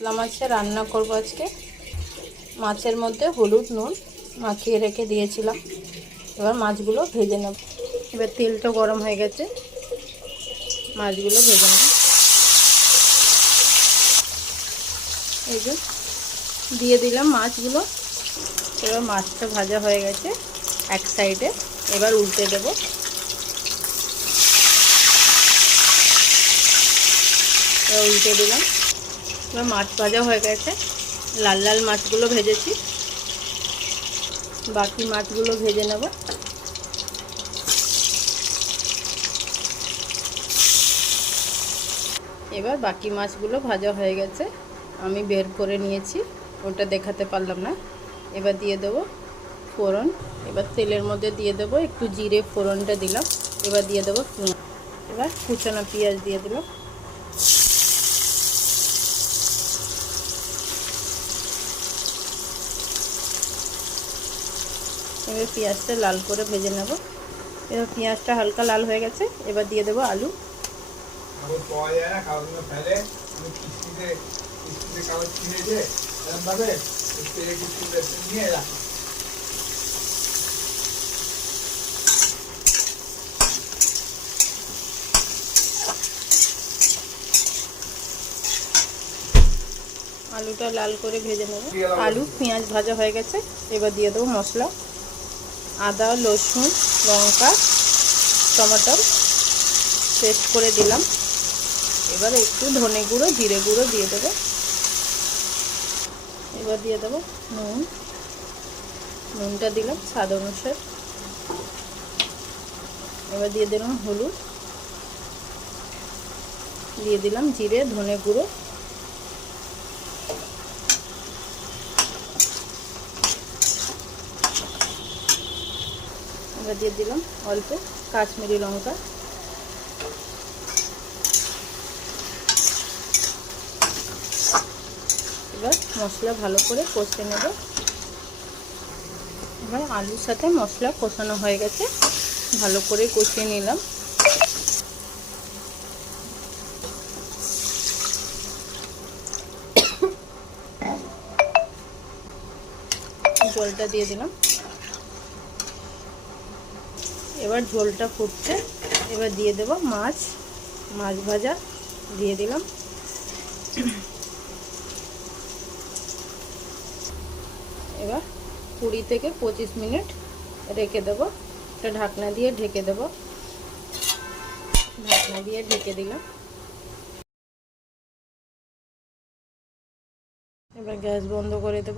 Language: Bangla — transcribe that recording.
কাতলা মাছের রান্না করব আজকে। মাছের মধ্যে হলুদ নুন মাখিয়ে রেখে দিয়েছিলাম। এবার মাছগুলো ভেজে নেব। এবার তেলটা গরম হয়ে গেছে, মাছগুলো ভেজে নেব। এই যে দিয়ে দিলাম মাছগুলো। এবার মাছটা ভাজা হয়ে গেছে এক সাইডে, এবার উল্টে দেব। এবার উল্টে দিলাম। এবার মাছ ভাজা হয়ে গেছে, লাল লাল মাছগুলো ভেজেছি, বাকি মাছগুলো ভেজে নেব। এবার বাকি মাছগুলো ভাজা হয়ে গেছে, আমি বের করে নিয়েছি, ওটা দেখাতে পারলাম না। এবার দিয়ে দেবো ফোড়ন। এবার তেলের মধ্যে দিয়ে দেবো একটু জিরে, ফোড়নটা দিলাম। এবার দিয়ে দেবো পেঁয়াজ। এবার কুচানো পেঁয়াজ দিয়ে দিলাম। এবার পেঁয়াজটা লাল করে ভেজে নেব। এবার পেঁয়াজটা হালকা লাল হয়ে গেছে, এবার দিয়ে দেবো আলু। আলুটা লাল করে ভেজে নেব। আলু পেঁয়াজ ভাজা হয়ে গেছে, এবার দিয়ে দেবো মশলা। আদা, রসুন, লঙ্কা, টমেটো পেস্ট করে দিলাম। এবার একটু ধনে গুঁড়ো, জিরে গুঁড়ো দিয়ে দেবো। এবার দিয়ে দেবো নুন। নুনটা দিলাম স্বাদ অনুসারে। এবার দিয়ে দিলাম হলুদ, দিয়ে দিলাম জিরে, ধনে গুঁড়ো। এবার দিয়ে দিলাম অল্প কাশ্মীরি লঙ্কা। এবার মশলা ভালো করে কষে নেব। এবার আলুর সাথে মশলা কষানো হয়ে গেছে, ভালো করে কষিয়ে নিলাম। জলটা দিয়ে দিলাম। এবার ঝোলটা ফুটছে, এবার দিয়ে দেব মাছ ভাজা দিয়ে দিলাম। এবার 20 থেকে 25 মিনিট রেখে দেবো। একটা ঢাকনা দিয়ে ঢেকে দেবো। ঢাকনা দিয়ে ঢেকে দিলাম। এবার গ্যাস বন্ধ করে দেবো।